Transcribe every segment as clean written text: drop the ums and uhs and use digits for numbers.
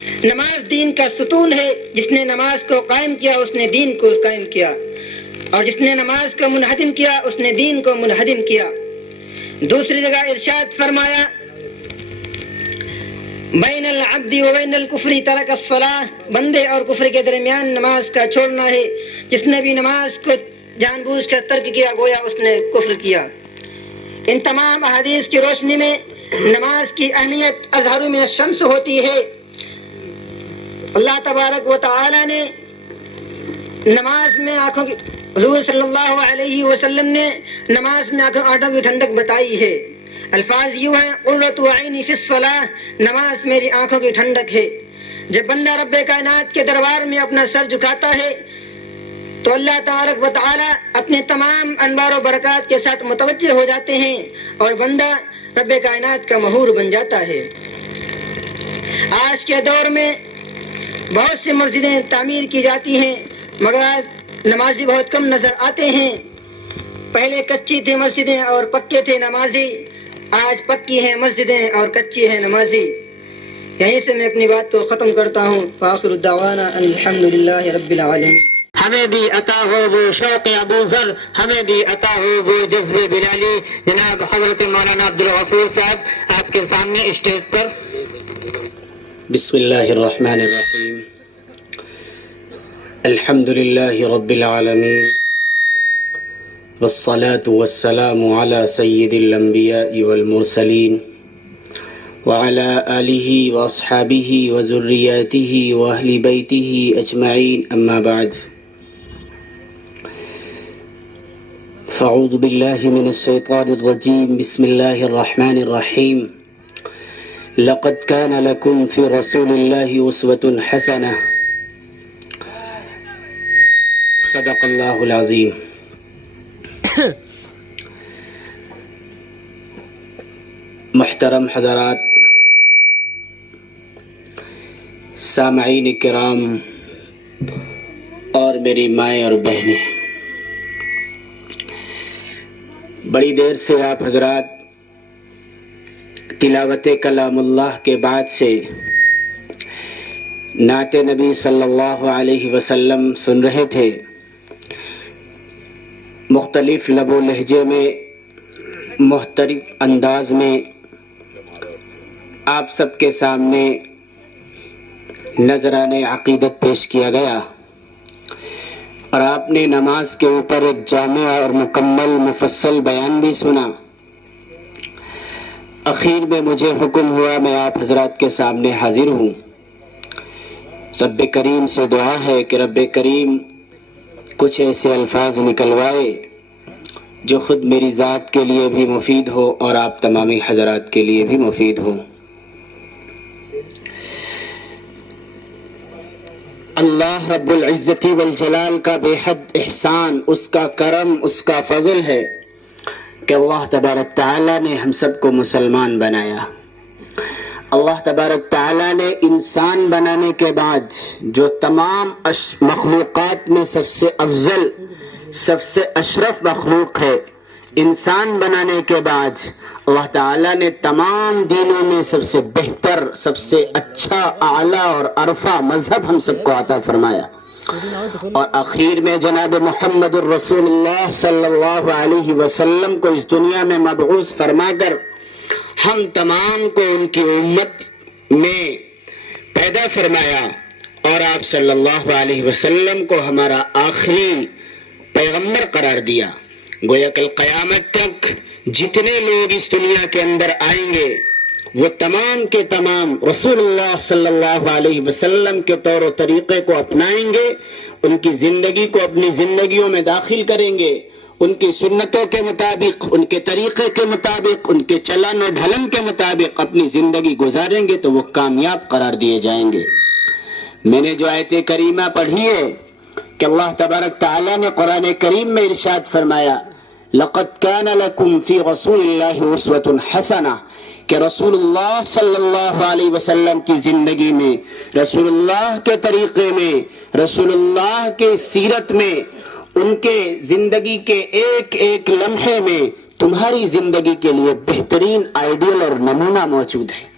نماز دین کا ستون ہے، جس نے نماز کو قائم کیا اس نے دین کو قائم کیا، اور جس نے نماز کو منہدم کیا اس نے دین کو منہدم کیا۔ دوسری جگہ ارشاد فرمایا بین العبد و بین الکفر ترک الصلاۃ، بندے اور کفر کے درمیان نماز کا چھوڑنا ہے، جس نے بھی نماز کو جان بوجھ کر ترک کیا گویا اس نے کفر کیا۔ ان تمام احادیث کی روشنی میں نماز کی اہمیت اظہر من الشمس ہوتی ہے۔ اللہ تبارک و تعالی نے نماز میں آنکھوں کی، حضور صلی اللہ علیہ وسلم نے نماز میں آنکھوں کی ٹھنڈک بتائی ہے۔ الفاظ یوں ہیں قرۃ عینی فی الصلاۃ، نماز میری آنکھوں کی ٹھنڈک ہے۔ جب بندہ رب کائنات کے دربار میں اپنا سر جھکاتا ہے تو اللہ تبارک و تعالی اپنے تمام انوار و برکات کے ساتھ متوجہ ہو جاتے ہیں اور بندہ رب کائنات کا محور بن جاتا ہے۔ آج کے دور میں بہت سی مسجدیں تعمیر کی جاتی ہیں مگر نمازی بہت کم نظر آتے ہیں۔ پہلے کچی تھی مسجدیں اور پکے تھے نمازی، آج پکی ہیں مسجدیں اور کچی ہیں نمازی۔ یہیں سے میں اپنی بات کو ختم کرتا ہوں۔ فآخر الدعوانا ان الحمدللہ رب العالمین۔ ہمیں بھی عطا ہو وہ شوق ابو ذر، ہمیں بھی عطا ہو وہ جذب بلالی۔ جناب حضرت مولانا عبدالغفور صاحب آپ کے سامنے اسٹیج پر۔ بسم اللہ الرحمن الرحیم، الحمد للہ رب العالمین، والصلاة والسلام على سید الانبیاء والمرسلین، وعلى آلہ واصحابہ وذریاتہ واہل بیتہ اجمعین، اما بعد، فاعوذ باللہ من الشیطان الرجیم، بسم اللہ الرحمن الرحیم، لقد كان لكم في رسول الله أسوة حسنة، صدق اللہ العظیم۔ محترم حضرات، سامعین کرام اور میری مائیں اور بہنیں، بڑی دیر سے آپ حضرات تلاوت کلام اللہ کے بعد سے نعت نبی صلی اللہ علیہ وسلم سن رہے تھے۔ مختلف لب و لہجے میں، مختلف انداز میں آپ سب کے سامنے نذرانِ عقیدت پیش کیا گیا اور آپ نے نماز کے اوپر ایک جامع اور مکمل مفصل بیان بھی سنا۔ اخیر میں مجھے حکم ہوا میں آپ حضرات کے سامنے حاضر ہوں۔ رب کریم سے دعا ہے کہ رب کریم کچھ ایسے الفاظ نکلوائے جو خود میری ذات کے لیے بھی مفید ہو اور آپ تمامی حضرات کے لیے بھی مفید ہو۔ اللہ رب العزت والجلال کا بے حد احسان، اس کا کرم، اس کا فضل ہے کہ اللہ تبارک تعالیٰ نے ہم سب کو مسلمان بنایا۔ اللہ تبارک تعالیٰ نے انسان بنانے کے بعد جو تمام مخلوقات میں سب سے افضل، سب سے اشرف مخلوق ہے، انسان بنانے کے بعد اللہ تعالیٰ نے تمام دینوں میں سب سے بہتر، سب سے اچھا، اعلیٰ اور عرفہ مذہب ہم سب کو عطا فرمایا، اور اخیر میں جناب محمد الرسول اللہ صلی اللہ علیہ وسلم کو اس دنیا میں مبعوث فرما کر ہم تمام کو ان کی امت میں پیدا فرمایا، اور آپ صلی اللہ علیہ وسلم کو ہمارا آخری پیغمبر قرار دیا۔ گویا کل قیامت تک جتنے لوگ اس دنیا کے اندر آئیں گے وہ تمام کے تمام رسول اللہ صلی اللہ علیہ وسلم کے طور و طریقے کو اپنائیں گے، ان کی زندگی کو اپنی زندگیوں میں داخل کریں گے، ان کی سنتوں کے مطابق، ان کے طریقے کے مطابق، ان کے چلن و ڈھلن کے مطابق اپنی زندگی گزاریں گے تو وہ کامیاب قرار دیے جائیں گے۔ میں نے جو آیت کریمہ پڑھی ہے کہ اللہ تبارک تعالیٰ نے قرآن کریم میں ارشاد فرمایا لقد كان لكم في رسول الله أسوة حسنة، کہ رسول اللہ صلی اللہ علیہ وسلم کی زندگی میں، رسول اللہ کے طریقے میں، رسول اللہ کے سیرت میں، ان کے زندگی کے ایک ایک لمحے میں تمہاری زندگی کے لیے بہترین آئیڈیل اور نمونہ موجود ہے۔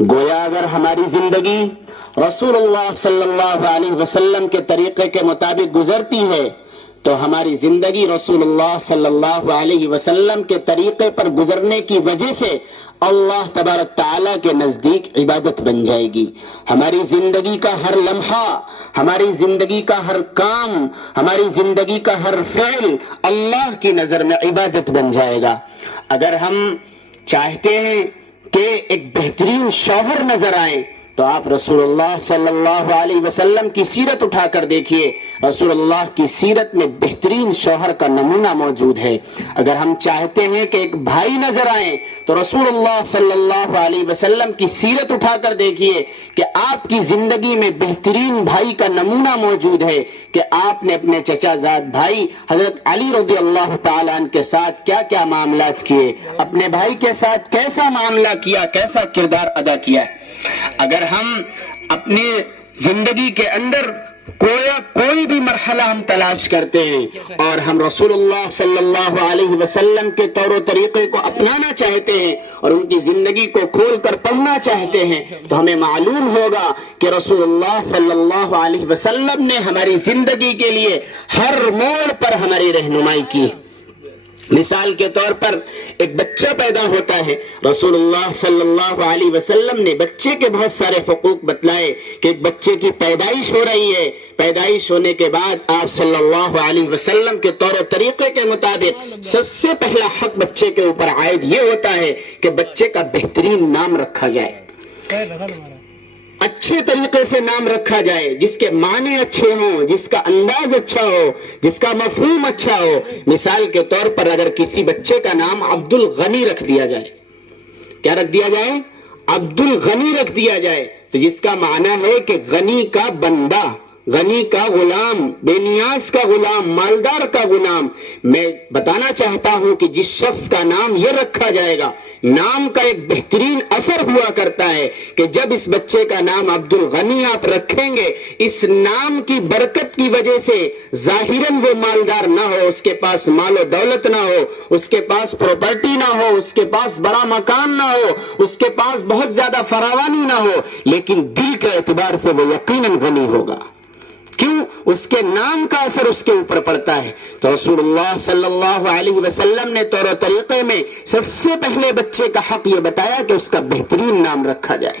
گویا اگر ہماری زندگی رسول اللہ صلی اللہ علیہ وسلم کے طریقے کے مطابق گزرتی ہے تو ہماری زندگی رسول اللہ صلی اللہ علیہ وسلم کے طریقے پر گزرنے کی وجہ سے اللہ تبارک تعالیٰ کے نزدیک عبادت بن جائے گی. ہماری زندگی کا ہر لمحہ، ہماری زندگی کا ہر کام، ہماری زندگی کا ہر فعل اللہ کی نظر میں عبادت بن جائے گا. اگر ہم چاہتے ہیں کہ ایک بہترین شوہر نظر آئیں تو آپ رسول اللہ صلی اللہ علیہ وسلم کی سیرت اٹھا کر دیکھیے. رسول اللہ کی سیرت میں بہترین شوہر کا نمونہ موجود ہے. اگر ہم چاہتے ہیں کہ ایک بھائی نظر آئیں تو رسول اللہ صلی اللہ علیہ وسلم کی سیرت اٹھا کر دیکھیے کہ آپ کی زندگی میں بہترین بھائی کا نمونہ موجود ہے کہ آپ نے اپنے چچا زاد بھائی حضرت علی رضی اللہ تعالیٰ عنہ کے ساتھ کیا کیا معاملات کیے، اپنے بھائی کے ساتھ کیسا معاملہ کیا، کیسا کردار ادا کیا. اگر ہم اپنی زندگی کے اندر کوئی بھی مرحلہ ہم تلاش کرتے ہیں اور ہم رسول اللہ صلی اللہ علیہ وسلم کے طور و طریقے کو اپنانا چاہتے ہیں اور ان کی زندگی کو کھول کر پڑھنا چاہتے ہیں تو ہمیں معلوم ہوگا کہ رسول اللہ صلی اللہ علیہ وسلم نے ہماری زندگی کے لیے ہر موڑ پر ہماری رہنمائی کی. مثال کے طور پر ایک بچہ پیدا ہوتا ہے، رسول اللہ صلی اللہ علیہ وسلم نے بچے کے بہت سارے حقوق بتلائے کہ ایک بچے کی پیدائش ہو رہی ہے، پیدائش ہونے کے بعد آپ صلی اللہ علیہ وسلم کے طور و طریقے کے مطابق سب سے پہلا حق بچے کے اوپر عائد یہ ہوتا ہے کہ بچے کا بہترین نام رکھا جائے، اچھے طریقے سے نام رکھا جائے، جس کے معنی اچھے ہوں، جس کا انداز اچھا ہو، جس کا مفہوم اچھا ہو. مثال کے طور پر اگر کسی بچے کا نام عبد الغنی رکھ دیا جائے، کیا رکھ دیا جائے؟ عبد الغنی رکھ دیا جائے، تو جس کا معنی ہے کہ غنی کا بندہ، غنی کا غلام، بے نیاز کا غلام، مالدار کا غلام. میں بتانا چاہتا ہوں کہ جس شخص کا نام یہ رکھا جائے گا، نام کا ایک بہترین اثر ہوا کرتا ہے کہ جب اس بچے کا نام عبد الغنی آپ رکھیں گے، اس نام کی برکت کی وجہ سے ظاہراً وہ مالدار نہ ہو، اس کے پاس مال و دولت نہ ہو، اس کے پاس پراپرٹی نہ ہو، اس کے پاس بڑا مکان نہ ہو، اس کے پاس بہت زیادہ فراوانی نہ ہو، لیکن دل کے اعتبار سے وہ یقیناً غنی ہوگا. کیوں؟ اس کے نام کا اثر اس کے اوپر پڑتا ہے. تو رسول اللہ صلی اللہ علیہ وسلم نے طور و طریقے میں سب سے پہلے بچے کا حق یہ بتایا کہ اس کا بہترین نام رکھا جائے.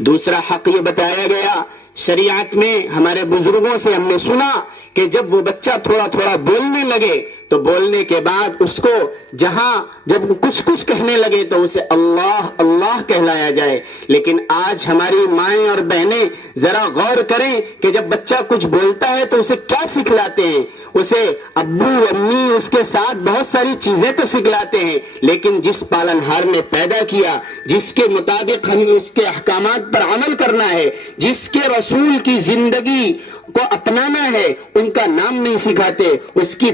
دوسرا حق یہ بتایا گیا شریعت میں، ہمارے بزرگوں سے ہم نے سنا کہ جب وہ بچہ تھوڑا تھوڑا بولنے لگے تو بولنے کے بعد اس کو جب کچھ کہنے لگے تو اسے اللہ اللہ کہلایا جائے. لیکن آج ہماری مائیں اور بہنیں ذرا غور کریں کہ جب بچہ کچھ بولتا ہے تو اسے کیا سکھلاتے ہیں؟ اسے ابو امی اس کے ساتھ بہت ساری چیزیں تو سکھلاتے ہیں، لیکن جس پالنہار نے پیدا کیا، جس کے مطابق ہمیں اس کے احکامات پر عمل کرنا ہے، جس کے رسول کی زندگی کو اپنانا ہے، ان کا نام نہیں سکھاتے، اس کی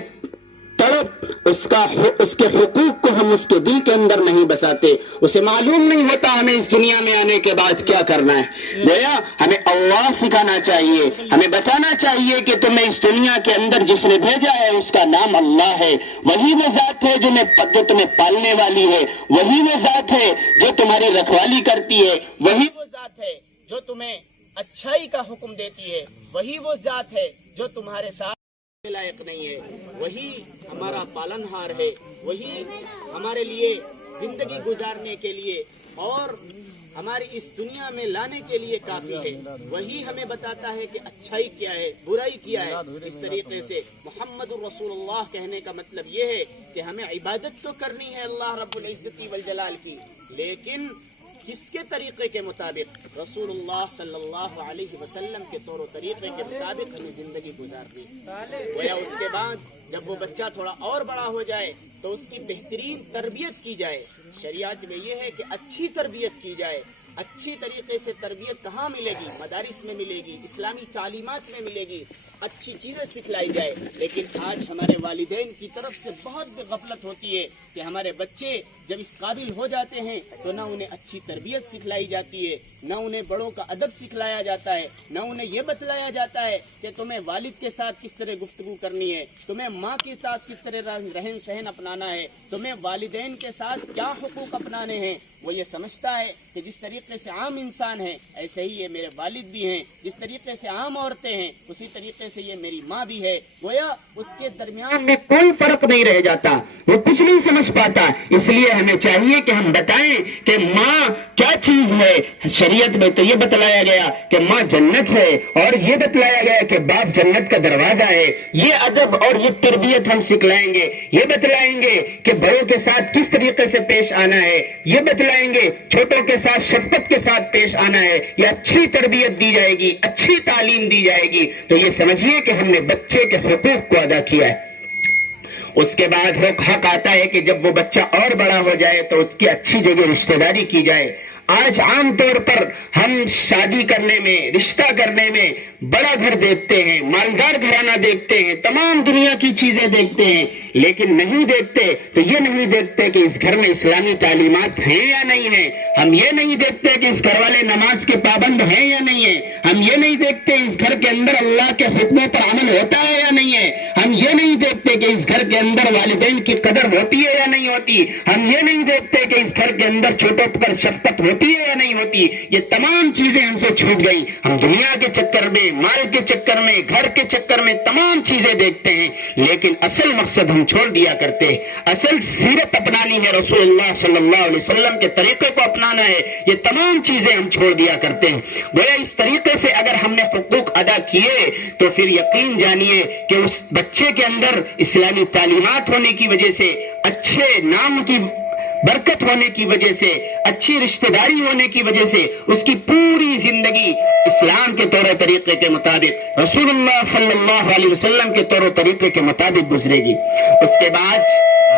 طلب، اس کے حقوق کو ہم اس کے دل کے اندر نہیں بساتے. اسے معلوم نہیں ہوتا ہمیں اس دنیا میں آنے کے بعد کیا کرنا ہے. گویا ہمیں اللہ سکھانا چاہیے، ہمیں بتانا چاہیے کہ تمہیں اس دنیا کے اندر جس نے بھیجا ہے اس کا نام اللہ ہے. وہی وہ ذات ہے جو تمہیں پالنے والی ہے، وہی وہ ذات ہے جو تمہاری رکھوالی کرتی ہے، وہی وہ ذات ہے جو تمہیں اچھائی کا حکم دیتی ہے، وہی وہ ذات ہے جو تمہارے ساتھ لائق نہیں ہے. وہی ہمارا پالنہار ہے، وہی ہمارے لیے زندگی گزارنے کے لیے اور ہماری اس دنیا میں لانے کے لیے کافی ہے. وہی ہمیں بتاتا ہے کہ اچھائی کیا ہے، برائی کیا ہے. اس طریقے سے محمد الرسول اللہ کہنے کا مطلب یہ ہے کہ ہمیں عبادت تو کرنی ہے اللہ رب العزت والجلال کی، لیکن کس کے طریقے کے مطابق؟ رسول اللہ صلی اللہ علیہ وسلم کے طور و طریقے کے مطابق ہمیں زندگی گزارنی. گویا اس کے بعد جب وہ بچہ تھوڑا اور بڑا ہو جائے تو اس کی بہترین تربیت کی جائے. شریعت میں یہ ہے کہ اچھی تربیت کی جائے. اچھی طریقے سے تربیت کہاں ملے گی؟ مدارس میں ملے گی، اسلامی تعلیمات میں ملے گی، اچھی چیزیں سکھلائی جائے. لیکن آج ہمارے والدین کی طرف سے بہت غفلت ہوتی ہے کہ ہمارے بچے جب اس قابل ہو جاتے ہیں تو نہ انہیں اچھی تربیت سکھلائی جاتی ہے، نہ انہیں بڑوں کا ادب سکھلایا جاتا ہے، نہ انہیں یہ بتلایا جاتا ہے کہ تمہیں والد کے ساتھ کس طرح گفتگو کرنی ہے، تمہیں ماں کے ساتھ کس طرح رہن سہن اپنانا ہے، تمہیں والدین کے ساتھ کیا حقوق اپنانے ہیں. وہ یہ سمجھتا ہے کہ جس طریقے سے عام انسان ہے ایسے ہی یہ میرے والد بھی ہیں، جس طریقے سے عام عورتیں ہیں اسی طریقے سے یہ میری ماں بھی ہے، گویا اس کے درمیان میں کوئی فرق نہیں رہ جاتا، وہ کچھ نہیں سمجھ پاتا۔ اس لیے ہمیں چاہیے کہ ہم بتائیں کہ ماں کیا چیز ہے۔ شریعت میں تو یہ بتلایا گیا کہ ماں جنت ہے، اور یہ بتلایا گیا کہ باپ جنت کا دروازہ ہے۔ یہ ادب اور یہ تربیت ہم سکھلائیں گے، یہ بتلائیں گے کہ بڑوں کے ساتھ کس طریقے سے پیش آنا ہے، یہ بتلائیں گے چھوٹوں کے ساتھ شفقت کے ساتھ پیش آنا ہے۔ یہ اچھی تربیت دی جائے گی، اچھی تعلیم دی جائے گی، تو یہ سمجھیے کہ ہم نے بچے کے حقوق کو ادا کیا ہے۔ اس کے بعد حق آتا ہے کہ جب وہ بچہ اور بڑا ہو جائے تو اس کی اچھی جگہ رشتہ داری کی جائے۔ آج عام طور پر ہم شادی کرنے میں، رشتہ کرنے میں بڑا گھر دیکھتے ہیں، مالدار گھرانہ دیکھتے ہیں، تمام دنیا کی چیزیں دیکھتے ہیں، لیکن نہیں دیکھتے تو یہ نہیں دیکھتے کہ اس گھر میں اسلامی تعلیمات ہیں یا نہیں ہیں۔ ہم یہ نہیں دیکھتے کہ اس گھر والے نماز کے پابند ہیں یا نہیں ہیں۔ ہم یہ نہیں دیکھتے اس گھر کے اندر اللہ کے حکموں پر عمل ہوتا ہے یا نہیں ہے۔ ہم یہ نہیں دیکھتے کہ اس گھر کے اندر والدین کی قدر ہوتی ہے یا نہیں ہوتی۔ ہم یہ نہیں دیکھتے کہ اس گھر کے اندر چھوٹوں پر شفقت ہوتی ہے یا نہیں ہوتی۔ یہ تمام چیزیں ہم سے چھوٹ گئی۔ ہم دنیا کے چکر میں، مال کے چکر میں، گھر کے چکر میں تمام چیزیں دیکھتے ہیں، لیکن اصل مقصد ہم چھوڑ دیا کرتے ہیں۔ اصل سیرت اپنانی ہے، رسول اللہ صلی اللہ علیہ وسلم کے طریقے کو اپنانا ہے، یہ تمام چیزیں ہم چھوڑ دیا کرتے ہیں۔ گویا اس طریقے سے اگر ہم نے حقوق ادا کیے تو پھر یقین جانیے کہ اس بچے کے اندر اسلامی تعلیمات ہونے کی وجہ سے، اچھے نام کی برکت ہونے کی وجہ سے، اچھی رشتہ داری ہونے کی وجہ سے اس کی پوری زندگی اسلام کے طور و طریقے کے مطابق، رسول اللہ صلی اللہ علیہ وسلم کے طور و طریقے کے مطابق گزرے گی۔ اس کے بعد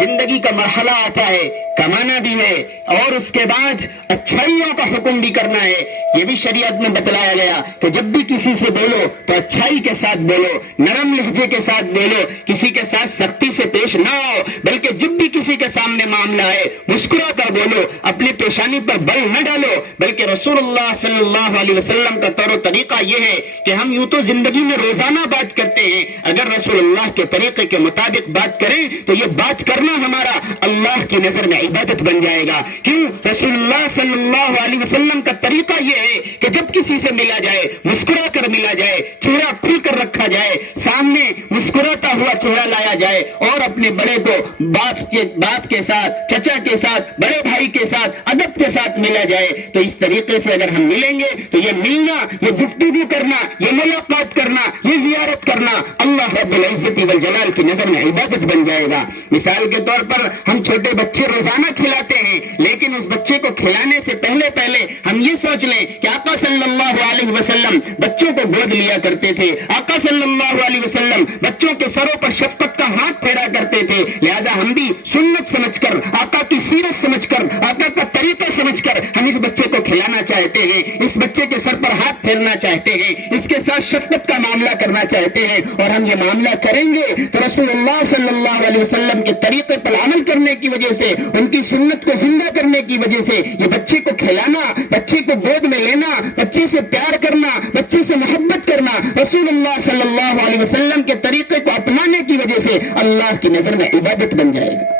زندگی کا مرحلہ آتا ہے، کمانا بھی ہے، اور اس کے بعد اچھائیوں کا حکم بھی کرنا ہے۔ یہ بھی شریعت میں بتلایا گیا کہ جب بھی کسی سے بولو تو اچھائی کے ساتھ بولو، نرم لہجے کے ساتھ بولو، کسی کے ساتھ سختی سے پیش نہ آؤ، بلکہ جب بھی کسی کے سامنے معاملہ ہے مسکرا کر بولو، اپنی پیشانی پر بل نہ ڈالو۔ بلکہ رسول اللہ صلی اللہ علیہ وسلم کا طور و طریقہ یہ ہے کہ ہم یوں تو زندگی میں روزانہ بات کرتے ہیں، اگر رسول اللہ کے طریقے کے مطابق بات کریں تو یہ بات کرنا ہمارا اللہ کی نظر میں عبادت بن جائے گا۔ کیوں؟ رسول اللہ صلی اللہ علیہ وسلم کا طریقہ یہ ہے کہ جب کسی سے ملا جائے مسکرا کر ملا جائے، چہرہ کھل کر رکھا جائے، سامنے مسکراتا ہوا چہرہ لایا جائے، اور اپنے بڑے کو باپ کے ساتھ، چچا کے ساتھ، بڑے بھائی کے ساتھ ادب کے ساتھ ملا جائے۔ تو اس طریقے سے اگر ہم ملیں گے تو یہ ملنا، یہ گفتگو کرنا، یہ ملاقات کرنا، یہ زیارت کرنا اللہ رب العزت والجلال کی نظر میں عبادت بن جائے گا۔ مثال کے طور پر ہم چھوٹے بچے روزانہ کھلاتے ہیں، لیکن اس بچے کو کھلانے سے پہلے ہم یہ سوچ لیں کہ آقا صلی اللہ علیہ وسلم بچوں کو گود لیا کرتے تھے، آقا صلی اللہ علیہ وسلم بچوں کے سروں پر شفقت کا ہاتھ پھیرا کرتے تھے، لہذا ہم بھی سنت سمجھ کر، آقا کی سیرت سمجھ کر، آقا کا طریقہ سمجھ کر ہم اس بچے کو کھلانا چاہتے ہیں، اس بچے کے سر پر ہاتھ پھیرنا چاہتے ہیں، اس کے ساتھ شفقت کا معاملہ کرنا چاہتے ہیں، اور ہم یہ معاملہ کریں گے تو رسول اللہ صلی اللہ علیہ وسلم کے طریقے پر عمل کرنے کی وجہ سے، ان کی سنت کو زندہ کرنے کی وجہ سے، یہ بچے کو کھلانا، بچے کو گود میں لینا، بچے سے پیار کرنا، بچے سے محبت کرنا، رسول اللہ صلی اللہ علیہ وسلم کے طریقے کو اپنانے کی وجہ سے اللہ کی نظر میں عبادت بن جائے گا۔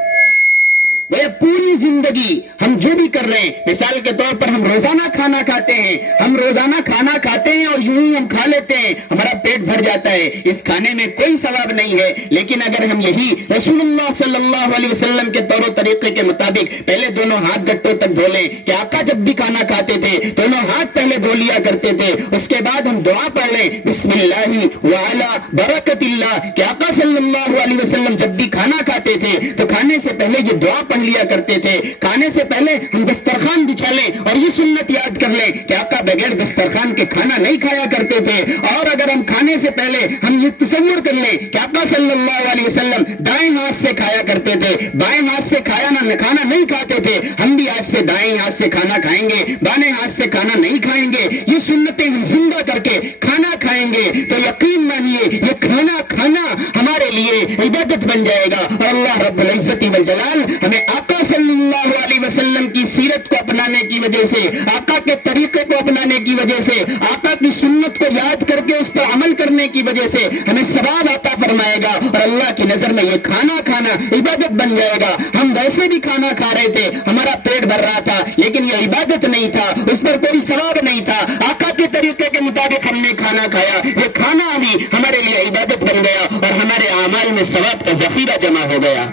وہ پوری زندگی ہم جو بھی کر رہے ہیں، مثال کے طور پر ہم روزانہ کھانا کھاتے ہیں، ہم روزانہ کھانا کھاتے ہیں اور یوں ہی ہم کھا لیتے ہیں، ہمارا پیٹ بھر جاتا ہے، اس کھانے میں کوئی ثواب نہیں ہے۔ لیکن اگر ہم یہی رسول اللہ صلی اللہ علیہ وسلم کے طور و طریقے کے مطابق پہلے دونوں ہاتھ گٹوں تک دھو لیں، کہ آقا جب بھی کھانا کھاتے تھے دونوں ہاتھ پہلے دھو لیا کرتے تھے، اس کے بعد ہم دعا پڑھ لیں بسم اللہ وعلی برکت اللہ، کہ آقا صلی اللہ علیہ وسلم جب بھی کھانا کھاتے تھے تو کھانے سے پہلے یہ دعا پڑھ لیا کرتے تھے، کھانے سے پہلے ہم دسترخوان بچھا لیں اور یہ سنت یاد کر لیں کہ آقا بغیر دسترخوان کے کھانا نہیں کھایا کرتے تھے، اور اگر ہم کھانے سے پہلے ہم یہ تصور کر لیں کہ آقا صلی اللہ علیہ وسلم دائیں ہاتھ سے کھایا کرتے تھے، بائیں ہاتھ سے کھانا نہیں کھاتے تھے، ہم بھی آج سے دائیں ہاتھ سے کھانا کھائیں گے، بائیں ہاتھ سے کھانا نہیں کھائیں گے، یہ سنتیں ہم زندہ کر کے کھانا کھائیں گے تو یقین مانیے یہ کھانا ہمارے لیے عبادت بن جائے گا، اور اللہ رب العزت والجلال ہمیں آقا صلی اللہ علیہ وسلم کی سیرت کو اپنا جانے کی وجہ سے، آقا کے طریقے کو اپنانے کی وجہ سے، آقا کی سنت کو یاد کر کے اس پر عمل کرنے کی وجہ سے ہمیں ثواب عطا فرمائے گا، اور اللہ کی نظر میں یہ کھانا کھانا عبادت بن جائے گا۔ ہم ویسے بھی کھانا کھا رہے تھے، ہمارا پیٹ بھر رہا تھا، لیکن یہ عبادت نہیں تھا، اس پر کوئی ثواب نہیں تھا۔ آقا کے طریقے کے مطابق ہم نے کھانا کھایا، یہ کھانا بھی ہمارے لیے عبادت بن گیا اور ہمارے اعمال میں ثواب کا ذخیرہ جمع ہو گیا۔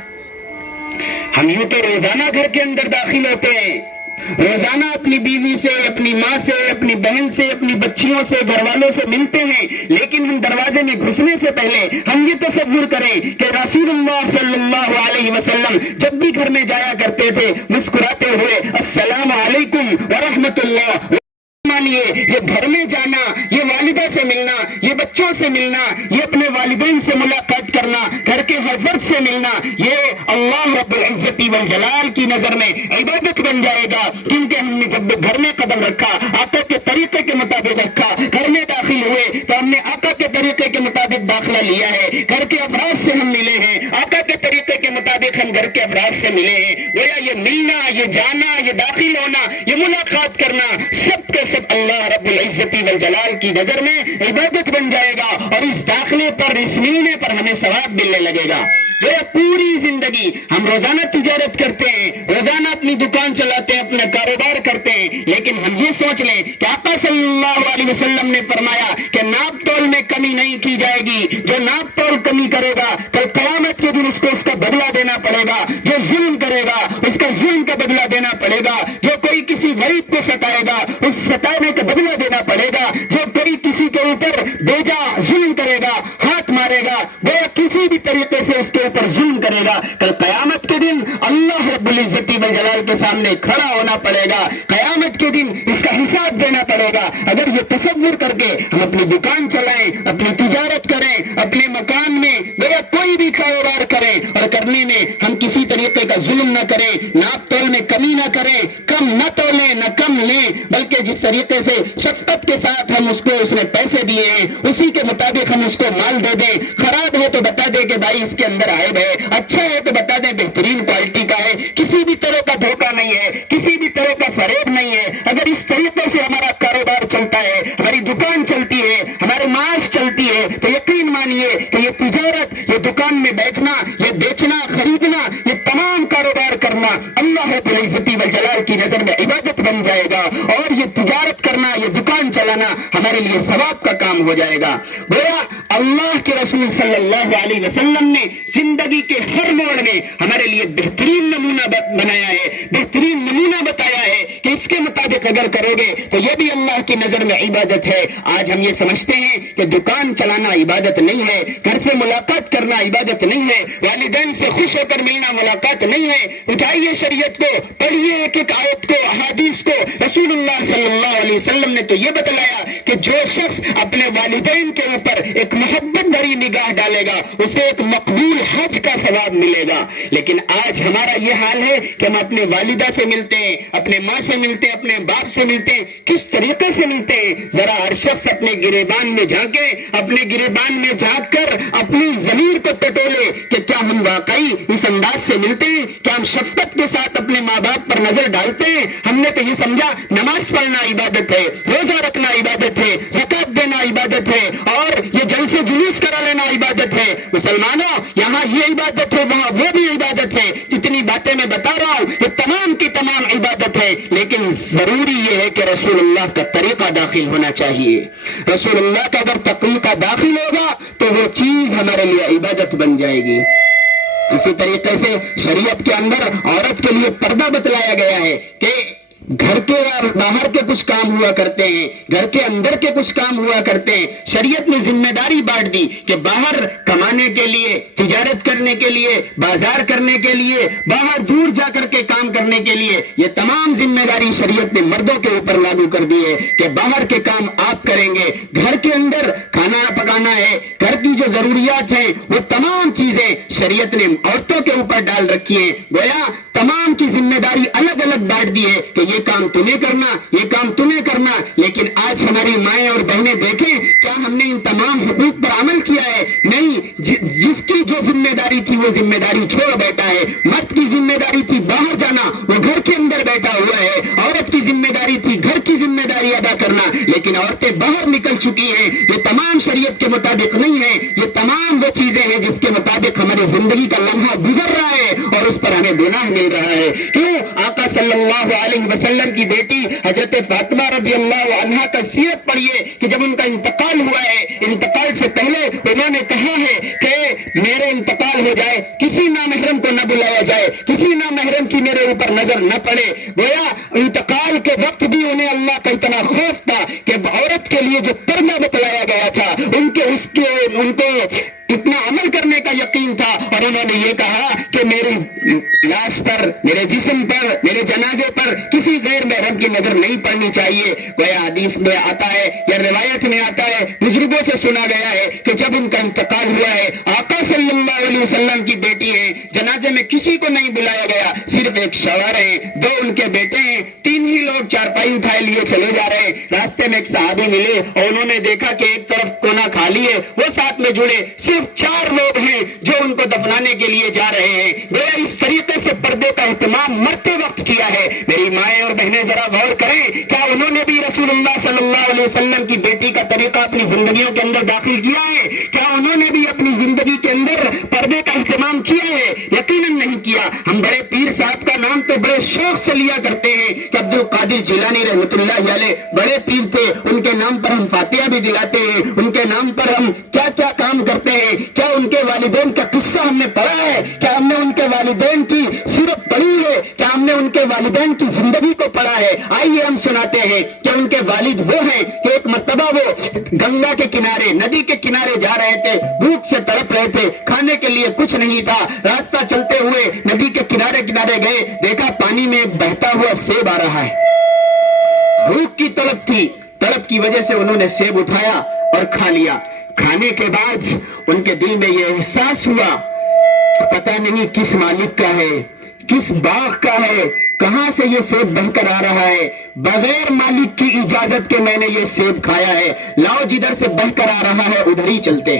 ہم یوں تو روزانہ گھر کے اندر داخل ہوتے ہیں، روزانہ اپنی بیوی سے، اپنی ماں سے، اپنی بہن سے، اپنی بچیوں سے، گھر والوں سے ملتے ہیں، لیکن ہم دروازے میں گھسنے سے پہلے ہم یہ تصور کریں کہ رسول اللہ صلی اللہ علیہ وسلم جب بھی گھر میں جایا کرتے تھے مسکراتے ہوئے السلام علیکم ورحمۃ اللہ۔ مانیے یہ گھر میں جانا، یہ والدہ سے ملنا، یہ بچوں سے ملنا، یہ اپنے والدین سے ملاقات کرنا، گھر کے ہر فرد سے ملنا، یہ اللہ رب العزت والجلال کی نظر میں عبادت بن جائے گا، کیونکہ ہم نے جب گھر میں قدم رکھا، آقا کے طریقے کے مطابق رکھا، گھر میں داخل ہوئے تو ہم نے آقا کے طریقے کے مطابق داخلہ لیا ہے، گھر کے افراد سے ہم ملے ہیں، آقا کے طریقے کے مطابق ہم گھر کے افراد سے ملے ہیں۔ گویا یہ ملنا، یہ جانا، یہ داخل ہونا، یہ ملاقات کرنا سب کے سب اللہ رب العزت والجلال کی نظر میں عبادت بن جائے گا، اور اس داخلے پر، اس ملنے پر ہمیں ثواب ملنے لگے گا۔ پوری زندگی ہم روزانہ تجارت کرتے ہیں، روزانہ اپنی دکان چلاتے ہیں، اپنا کاروبار کرتے ہیں، لیکن ہم یہ سوچ لیں کہ آقا صلی اللہ علیہ وسلم نے فرمایا کہ ناپ تول میں کمی نہیں کی جائے گی، جو ناپ تول کمی کرے گا کل قیامت کے دن اس کو اس کا بدلہ دینا پڑے گا، جو ظلم کرے گا اس کا ظلم کا بدلہ دینا پڑے گا، جو کوئی کسی غریب کو ستائے گا اس ستانے کا بدلہ دینا پڑے گا، جو کوئی کسی کے اوپر بیجا ظلم کرے گا، ہاتھ مارے گا، وہ کسی بھی طریقے سے اس کے اوپر ظلم کرے گا، کل قیامت کے دن اللہ رب العزت والجلال کے سامنے کھڑا ہونا پڑے گا، قیامت کے دن اس کا حساب دینا پڑے گا۔ اگر یہ تصور کر کے ہم اپنی دکان چلائیں، اپنی تجارت کریں، اپنے مکان میں گویا کوئی بھی کاروبار کریں، اور کرنے میں ہم کسی طریقے کا ظلم نہ کریں، ناپ تول میں کمی نہ کریں، کم نہ تولیں نہ کم لیں، بلکہ جس طریقے سے شفقت کے ساتھ ہم اس نے پیسے دیے ہیں اسی کے مطابق ہم اس کو مال دے دیں، خراب ہے تو بتا دیں کہ بھائی اس کے اندر عیب ہے، اچھا ہے تو بتا دیں بہترین کوالٹی کا ہے، کسی بھی طرح کا دھوکہ نہیں ہے، کسی بھی طرح کا فریب نہیں ہے۔ اگر اس طریقے سے ہمارا کاروبار چلتا ہے، ہماری دکان چلتی ہے، ہمارے معاش چلتی ہے، تو یقین مانیے کہ یہ تجارت، یہ دکان میں بیٹھنا، یہ بیچنا خریدنا، یہ تمام کاروبار کرنا اللہ رب العزت والجلال کی نظر میں عبادت بن جائے گا، اور یہ تجارت کرنا، یہ دکان چلانا ہمارے لیے ثواب کا کام ہو جائے گا۔ گویا اللہ کے رسول صلی اللہ علیہ وسلم نے زندگی کے ہر موڑ میں ہمارے لیے بہترین نمونہ بنایا ہے، بہترین نمونہ بتایا ہے کہ اس کے مطابق اگر کرو گے تو یہ بھی اللہ کی نظر میں عبادت ہے۔ آج ہم یہ سمجھتے ہیں کہ دکان چلانا عبادت نہیں ہے، گھر سے ملاقات کرنا عبادت نہیں ہے، والدین سے خوش ہو کر ملنا ملاقات نہیں ہے۔ اٹھائیے شریعت کو، پڑھیے ایک ایک آیت کو، احادیث کو۔ رسول اللہ صلی اللہ علیہ وسلم نے تو یہ بتلایا کہ جو شخص اپنے والدین کے اوپر ایک محبت بھری نگاہ ڈالے گا اسے ایک مقبول حج کا ثواب ملے گا۔ لیکن آج ہمارا یہ حال ہے کہ ہم اپنے والدہ سے ملتے ہیں، اپنے ماں سے ملتے ہیں، اپنے باپ سے ملتے ہیں، کس طریقے سے ملتے ہیں؟ ذرا ہر شخص اپنے گریبان میں جھانکے، اپنے گریبان میں جھانک کر اپنی ضمیر کو ٹٹولے کہ کیا ہم واقعی اس انداز سے ملتے ہیں؟ کیا ہم شفقت کے ساتھ اپنے ماں باپ پر نظر ڈالتے ہیں؟ ہم نے تو یہ سمجھا نماز پڑھنا عبادت ہے، روزہ رکھنا عبادت ہے، زکات دینا عبادت ہے، اور یہ جلسے جلوس کرا لینا عبادت ہے۔ مسلمانوں، یہاں یہ عبادت ہے، وہاں وہ بھی عبادت ہے۔ جتنی باتیں میں بتا رہا ہوں یہ تمام کی تمام عبادت ہے، لیکن ضروری یہ ہے کہ رسول اللہ کا طریقہ داخل ہونا چاہیے۔ رسول اللہ کا اگر طریقہ داخل ہوگا تو وہ چیز ہمارے لیے عبادت بن جائے گی۔ اسی طریقے سے شریعت کے اندر عورت کے لیے پردہ بتلایا گیا ہے کہ گھر کے اور باہر کے کچھ کام ہوا کرتے ہیں، گھر کے اندر کے کچھ کام ہوا کرتے ہیں۔ شریعت نے ذمہ داری بانٹ دی کہ باہر کمانے کے لیے، تجارت کرنے کے لیے، بازار کرنے کے لیے، باہر دور جا کر کے کام کرنے کے لیے یہ تمام ذمہ داری شریعت نے مردوں کے اوپر لاگو کر دی ہے کہ باہر کے کام آپ کریں گے، گھر کے اندر کھانا پکانا ہے، گھر کی جو ضروریات ہیں وہ تمام چیزیں شریعت نے عورتوں کے اوپر ڈال رکھی ہیں۔ گویا تمام کی ذمہ داری الگ الگ بانٹ دی ہے کہ یہ کام تمہیں کرنا، یہ کام تمہیں کرنا۔ لیکن آج ہماری مائیں اور بہنیں دیکھیں کیا ہم نے ان تمام حقوق پر عمل کیا ہے؟ نہیں۔ جس کی جو ذمہ داری تھی وہ ذمہ داری چھوڑ بیٹھا ہے. مرد کی ذمہ داری تھی باہر جانا, وہ گھر کے اندر بیٹھا ہوا ہے. عورت کی ذمہ داری تھی گھر کی ذمہ داری ادا کرنا, لیکن عورتیں باہر نکل چکی ہیں. یہ تمام شریعت کے مطابق نہیں ہے, یہ تمام وہ چیزیں ہیں جس کے مطابق ہماری زندگی کا لمحہ گزر رہا ہے اور اس پر ہمیں گناہ مل رہا ہے. کیوں؟ آقا صلی اللہ علیہ وسلم کی بیٹی حضرت فاطمہ رضی اللہ عنہا کا سیرت پڑھیے کہ جب ان کا انتقال ہوا ہے, انتقال سے پہلے انہوں نے کہا ہے کہ میرے انتقال ہو جائے, کسی نامحرم کو نہ بلایا جائے, کسی نامحرم کی میرے اوپر نظر نہ پڑے. گویا انتقال کے وقت بھی انہیں اللہ کا اتنا خوف تھا کہ عورت کے لیے جو پردہ بتلایا گیا تھا ان کو اتنا عمل کرنے کا یقین تھا, اور انہوں نے یہ کہا کہ میری لاش پر, میرے جسم پر, میرے جنازے پر کسی غیر محرم کی نظر نہیں پڑنی چاہیے. گویا حدیث میں آتا ہے یا روایت میں آتا ہے, بزرگوں سے سنا گیا ہے کہ جب ان کا انتقال ہوا ہے, آقا صلی اللہ علیہ وسلم کی بیٹی ہے, جنازے میں کسی کو نہیں بلایا گیا, صرف ایک شوہر ہے, 2 ان کے بیٹے ہیں, 3 ہی لوگ چارپائی اٹھائے لیے چلے جا رہے ہیں. راستے میں ایک صحابی ملے اور انہوں نے دیکھا کہ ایک طرف کونا خالی ہے, وہ ساتھ میں جڑے, صرف 4 لوگ ہیں جو ان کو دفنانے کے لیے جا رہے ہیں. گویا اس طریقے سے پردے کا اہتمام مرتے وقت کیا ہے. میری مائیں اور بہنیں ذرا غور کریں, کیا انہوں نے بھی رسول اللہ صلی اللہ علیہ وسلم کی بیٹی کا طریقہ اپنی زندگیوں کے اندر داخل کیا ہے؟ کیا انہوں نے بھی اپنی زندگی کے اندر پردے کا اہتمام کیا ہے؟ یقیناً نہیں کیا. ہم بڑے پیر صاحب کا نام تو بڑے شوق سے لیا کرتے ہیں کہ عبد القادر جیلانی رحمۃ اللہ علیہ بڑے پیر تھے, ان کے نام پر ہم فاتحہ بھی دلاتے ہیں, ان کے نام پر ہم کیا کیا کام کرتے ہیں. کیا ان کے والدین کا قصہ ہم نے پڑھا ہے؟ کیا ہم نے ان کے والدین کی سیرت پڑھی ہے؟ کیا ہم نے ان کے والدین کی زندگی کو پڑھا ہے؟ آئیے ہم سناتے ہیں کہ ان کے والد وہ ہیں کہ ایک مرتبہ وہ گنگا کے کنارے, ندی کے کنارے جا رہے تھے, بھوک سے تڑپ رہے تھے, کھانے کے لیے کچھ نہیں تھا. راستہ چلتے ہوئے ندی کے کنارے کنارے گئے, دیکھا پانی میں ایک بہتا ہوا سیب آ رہا ہے. بھوک کی تڑپ تھی, تڑپ کی وجہ سے انہوں نے سیب اٹھایا اور کھا لیا. کھانے کے بعد ان کے دل میں یہ احساس ہوا کہ پتہ نہیں کس مالک کا ہے, کس باغ کا ہے, کہاں سے یہ سیب بہ کر آ رہا ہے. بغیر مالک کی اجازت کے میں نے یہ سیب کھایا ہے. لاؤ جدھر سے بہ کر آ رہا ہے ادھر ہی چلتے.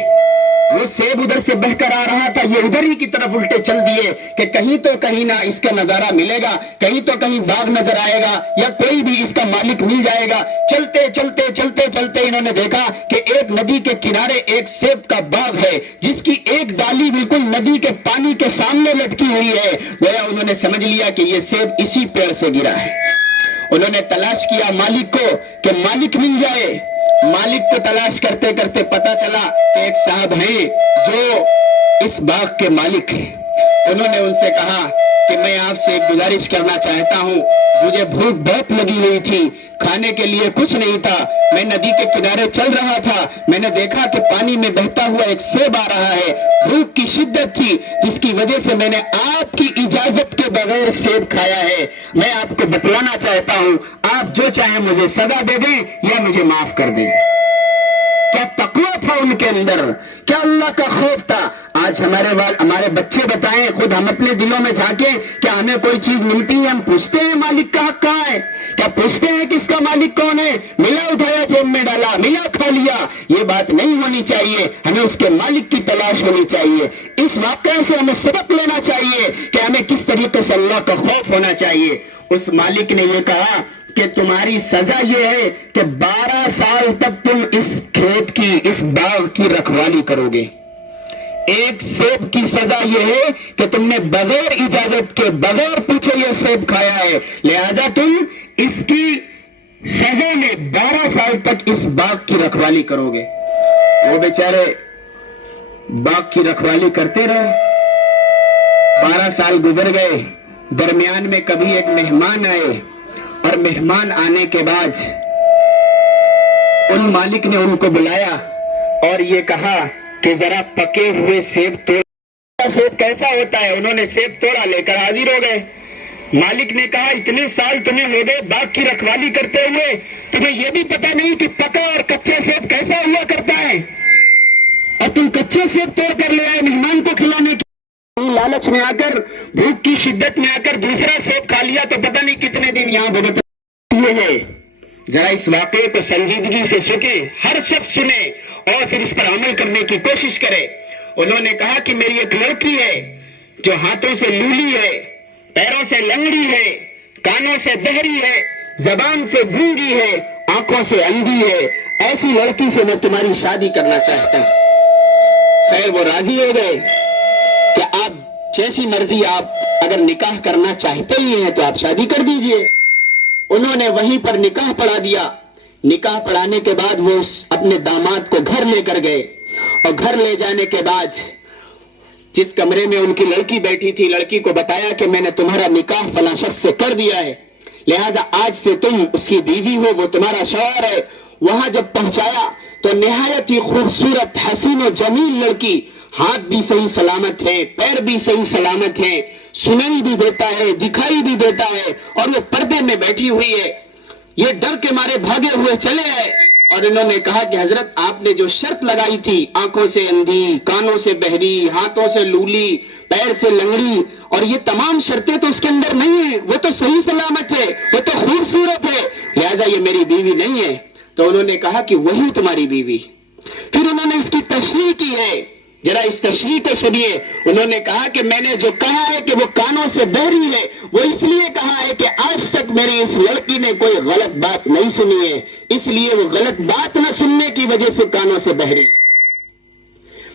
وہ سیب ادھر سے بہ کر آ رہا تھا, یہ ادھر ہی کی طرف الٹے چل دیے کہ کہیں تو کہیں نہ اس کا نظارہ ملے گا, کہیں تو کہیں باغ نظر آئے گا یا کوئی بھی اس کا مالک مل جائے گا. چلتے چلتے چلتے چلتے انہوں نے دیکھا کہ ایک ندی کے کنارے ایک سیب کا باغ ہے جس کی ایک ڈالی بالکل ندی کے پانی کے سامنے لٹکی ہوئی ہے. گویا انہوں نے سمجھ لیا کہ یہ سیب اسی پیڑ سے گرا ہے. انہوں نے تلاش کیا مالک کو کہ مالک مل جائے. مالک کو تلاش کرتے کرتے پتا چلا کہ ایک صاحب ہیں جو اس باغ کے مالک ہیں. انہوں نے ان سے کہا کہ میں آپ سے ایک گزارش کرنا چاہتا ہوں, مجھے بھوک بہت لگی ہوئی تھی, کھانے کے لیے کچھ نہیں تھا, میں ندی کے کنارے چل رہا تھا, میں نے دیکھا کہ پانی میں بہتا ہوا ایک سیب آ رہا ہے. بھوک کی شدت تھی جس کی وجہ سے میں نے آپ کی اجازت کے بغیر سیب کھایا ہے. میں آپ کو بتلانا چاہتا ہوں, آپ جو چاہیں مجھے سزا دے دیں یا مجھے معاف کر دیں. کیا تقویٰ تھا ان کے اندر, کیا اللہ کا خوف تھا. آج ہمارے بچے بتائیں, خود ہم اپنے دلوں میں جھانکیں, کیا ہمیں کوئی چیز ملتی ہے ہم پوچھتے ہیں مالک کا حق کہاں ہے؟ کیا پوچھتے ہیں کہ اس کا مالک کون ہے؟ ملا اٹھایا جیب میں ڈالا, ملا کھا لیا. یہ بات نہیں ہونی چاہیے, ہمیں اس کے مالک کی تلاش ہونی چاہیے. اس واقعے سے ہمیں سبق لینا چاہیے کہ ہمیں کس طریقے سے اللہ کا خوف ہونا چاہیے. اس مالک نے یہ کہا کہ تمہاری سزا یہ ہے کہ 12 سال تک تم اس کھیت کی, اس باغ کی رکھوالی کرو گے. ایک سیب کی سزا یہ ہے کہ تم نے بغیر اجازت کے, بغیر پوچھے یہ سیب کھایا ہے, لہذا تم اس کی سزا میں 12 سال تک اس باغ کی رکھوالی کرو گے. وہ بیچارے باغ کی رکھوالی کرتے رہے. 12 سال گزر گئے. درمیان میں کبھی ایک مہمان آئے اور مہمان آنے کے بعد ان مالک نے ان کو بلایا اور یہ کہا کہ ذرا پکے ہوئے سیب توڑ. سیب کیسا ہوتا ہے؟ انہوں نے سیب توڑا, لے کر حاضر ہو گئے. مالک نے کہا اتنے سال تمہیں ہو گئے باغ کی رکھوالی کرتے ہوئے, تمہیں یہ بھی پتا نہیں کہ پکا اور کچا سیب کیسا ہوا کرتا ہے, اور تم کچے سیب توڑ کر لے آئے مہمان کو کھلانے کی. لالچ میں آ کر, بھوک کی شدت میں آ کر دوسرا سیب کھا لیا تو پتہ نہیں کتنے دن یہاں بھگت ہوئے. ذرا اس واقعے کو سنجیدگی سے سنیں, ہر شخص سنے اور پھر اس پر عمل کرنے کی کوشش کرے. انہوں نے کہا کہ میری ایک لڑکی ہے جو ہاتھوں سے لولی ہے، پیروں سے لنگڑی ہے، کانوں سے بہری ہے، زبان سے گونگی ہے، آنکھوں سے اندھی ہے، ایسی لڑکی سے میں تمہاری شادی کرنا چاہتا ہوں۔ خیر وہ راضی ہو گئے کہ آپ جیسی مرضی، آپ اگر نکاح کرنا چاہتے ہی ہیں تو آپ شادی کر دیجئے۔ انہوں نے وہیں پر نکاح پڑھا دیا۔ نکاح پڑھانے کے بعد وہ اپنے داماد کو گھر لے کر گئے، اور گھر لے جانے کے بعد جس کمرے میں ان کی لڑکی بیٹھی تھی، لڑکی کو بتایا کہ میں نے تمہارا نکاح فلاں شخص سے کر دیا ہے، لہذا آج سے تم اس کی بیوی ہو، وہ تمہارا شوہر ہے۔ وہاں جب پہنچایا تو نہایت ہی خوبصورت حسین و جمیل لڑکی، ہاتھ بھی صحیح سلامت ہے، پیر بھی صحیح سلامت ہے، سنائی بھی دیتا ہے، دکھائی بھی دیتا ہے، اور وہ پردے میں بیٹھی ہوئی ہے۔ یہ ڈر کے مارے بھاگے ہوئے چلے آئے اور انہوں نے کہا کہ حضرت آپ نے جو شرط لگائی تھی، آنکھوں سے اندھی، کانوں سے بہری، ہاتھوں سے لولی، پیر سے لنگڑی، اور یہ تمام شرطیں تو اس کے اندر نہیں ہیں، وہ تو صحیح سلامت ہے، وہ تو خوبصورت ہے، لہذا یہ میری بیوی نہیں ہے۔ تو انہوں نے کہا کہ وہی تمہاری بیوی۔ پھر انہوں نے اس کی تشریح کی ہے، ذرا اس تشریح کو سنیے۔ انہوں نے کہا کہ میں نے جو کہا ہے کہ وہ کانوں سے بہری ہے، وہ اس لیے کہا ہے کہ آج تک میری اس لڑکی نے کوئی غلط بات نہیں سنی ہے، اس لیے وہ غلط بات نہ سننے کی وجہ سے کانوں سے بہری۔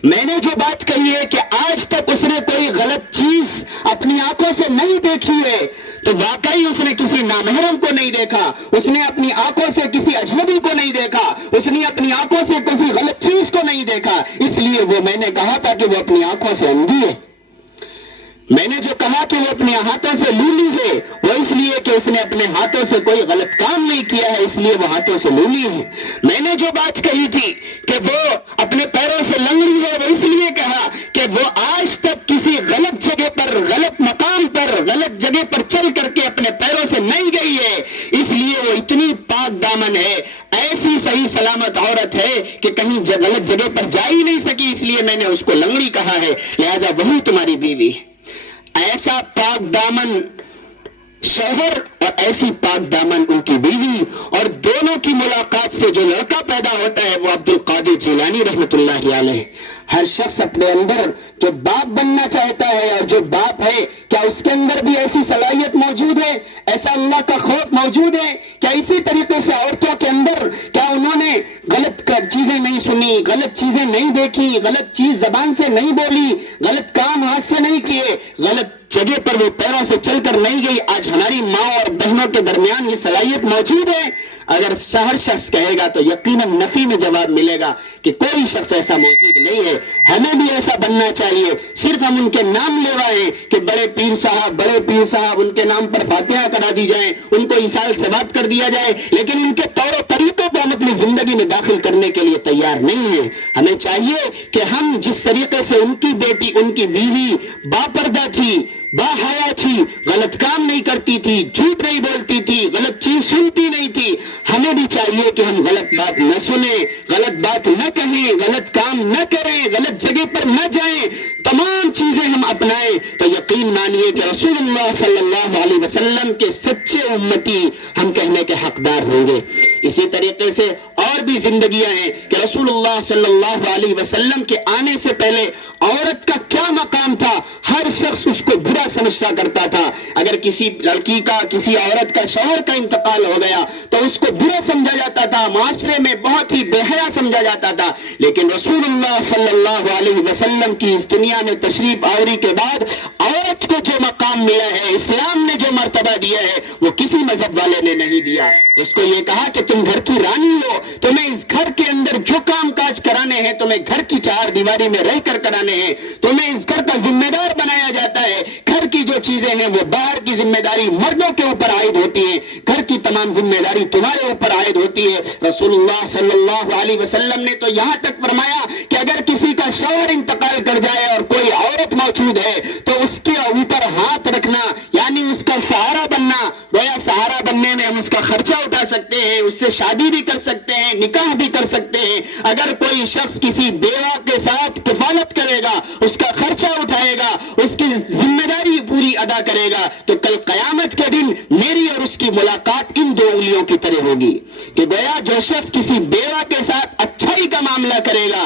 میں نے جو بات کہی ہے کہ آج تک اس نے کوئی غلط چیز اپنی آنکھوں سے نہیں دیکھی ہے، تو واقعی اس نے کسی نامحرم کو نہیں دیکھا، اس نے اپنی آنکھوں سے کسی اجنبی کو نہیں دیکھا، اس نے اپنی آنکھوں سے کسی غلط چیز کو نہیں دیکھا، اس لیے وہ میں نے کہا تھا کہ وہ اپنی آنکھوں سے اندھی ہے۔ میں نے جو کہا کہ وہ اپنے ہاتھوں سے لولی ہے، وہ اس لیے کہ اس نے اپنے ہاتھوں سے کوئی غلط کام نہیں کیا ہے، اس لیے وہ ہاتھوں سے لولی ہے۔ میں نے جو بات کہی تھی کہ وہ اپنے پیروں سے لنگڑی ہے، وہ اس لیے کہا کہ وہ آج تک کسی غلط جگہ پر، غلط مقام پر، غلط جگہ پر چل کر کے اپنے پیروں سے نہیں گئی ہے، اس لیے وہ اتنی پاک دامن ہے، ایسی صحیح سلامت عورت ہے کہ کہیں غلط جگہ پر جا ہی نہیں سکی، اس لیے میں نے اس کو لنگڑی کہا ہے، لہذا وہی تمہاری بیوی ہے۔ ایسا پاک دامن شوہر اور ایسی پاک دامن ان کی بیوی، اور دونوں کی ملاقات سے جو لڑکا پیدا ہوتا ہے وہ عبد القادر جیلانی رحمۃ اللہ علیہ۔ ہر شخص اپنے اندر جو باپ بننا چاہتا ہے، اور جو باپ ہے کیا اس کے اندر بھی ایسی صلاحیت موجود ہے، ایسا اللہ کا خوف موجود ہے؟ کیا اسی طریقے سے عورتوں کے اندر کیا انہوں نے غلط چیزیں نہیں سنی، غلط چیزیں نہیں دیکھی، غلط چیز زبان سے نہیں بولی، غلط کام ہاتھ سے نہیں کیے، غلط جگہ پر وہ پیروں سے چل کر نہیں گئی؟ آج ہماری ماں اور بہنوں کے درمیان یہ صلاحیت موجود ہے؟ اگر ہر شخص کہے گا تو یقیناً نفی میں جواب ملے گا کہ کوئی شخص ایسا موجود نہیں ہے۔ ہمیں بھی ایسا بننا چاہیے، صرف ہم ان کے نام لیوائیں کہ بڑے پیر صاحب ان کے نام پر فاتحہ کرا دی جائیں، ان کو عیسائی سے بات کر دیا جائے، لیکن ان کے طور و طریقوں کو ہم اپنی زندگی میں داخل کرنے کے لیے تیار نہیں ہیں۔ ہمیں چاہیے کہ ہم جس طریقے سے ان کی بیٹی، ان کی بیوی باپردہ تھی، باحیا تھی، غلط کام نہیں کرتی تھی، جھوٹ نہیں بولتی تھی، غلط چیز سنتی نہیں تھی، ہمیں بھی چاہیے کہ ہم غلط بات نہ سنیں، غلط بات نہ کہیں، غلط کام نہ کریں، غلط جگہ پر نہ جائیں، تمام چیزیں ہم اپنائیں تو یقین مانیے کہ رسول اللہ صلی اللہ علیہ وسلم کے سچے امتی ہم کہنے کے حقدار ہوں گے۔ اسی طریقے سے اور بھی زندگیاں ہیں کہ رسول اللہ صلی اللہ علیہ وسلم کے آنے سے پہلے عورت کا کیا مقام تھا، ہر شخص اس کو برا سمجھا کرتا تھا۔ اگر کسی لڑکی کا، کسی عورت کا شوہر کا انتقال ہو گیا تو اس کو برا سمجھا جاتا تھا، معاشرے میں بہت ہی بے حیا سمجھا جاتا تھا، لیکن رسول اللہ صلی اللہ علیہ وسلم کی اس دنیا میں تشریف آوری کے بعد عورت کو جو مقام ملا ہے، اسلام نے جو مرتبہ دیا ہے، وہ کسی مذہب والے نے نہیں دیا۔ اس کو یہ کہا کہ تم گھر کی رانی ہو، تمہیں اس گھر کے اندر جو کام کاج کرانے ہیں تمہیں گھر کی چار دیواری میں رہ کر کرانے ہیں، تمہیں اس گھر کا ذمہ دار بنایا جاتا ہے، گھر کی جو چیزیں ہیں وہ باہر کی ذمہ داری مردوں کے اوپر عائد ہوتی ہے، گھر کی تمام ذمہ داری تمہارے اوپر عائد ہوتی ہے۔ رسول اللہ صلی اللہ علیہ وسلم نے تو یہاں تک فرمایا کہ اگر کسی کا شوہر انتقال کر جائے اور کوئی عورت موجود ہے تو اس کے اوپر ہاتھ رکھنا، یعنی اس کا سہارا بننا، گویا سہارا بننے میں ہم اس کا خرچہ اٹھا سکتے ہیں، اس سے شادی بھی کر سکتے ہیں، نکاح بھی کر سکتے ہیں۔ اگر کوئی شخص کسی بیوہ کے ساتھ کفالت کرے گا، اس کا خرچہ اٹھائے گا، اس کی ذمہ داری پوری ادا کرے گا، تو کل قیامت کے دن میری اور اس کی ملاقات ان دو انگلیوں کی طرح ہوگی کہ گویا جو شخص کسی بیوہ کے ساتھ اچھائی کا معاملہ کرے گا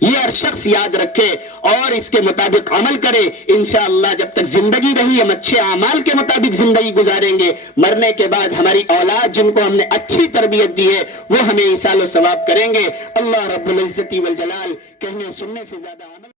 یہ ہر شخص یاد رکھے اور اس کے مطابق عمل کرے. انشاءاللہ جب تک زندگی رہی ہم اچھے اعمال کے مطابق زندگی گزاریں گے. مرنے کے بعد ہماری اولاد جن کو ہم نے اچھی تربیت دی ہے وہ ہمیں ایصال و ثواب کریں گے. اللہ رب العزت والجلال کہنے سننے سے زیادہ عمل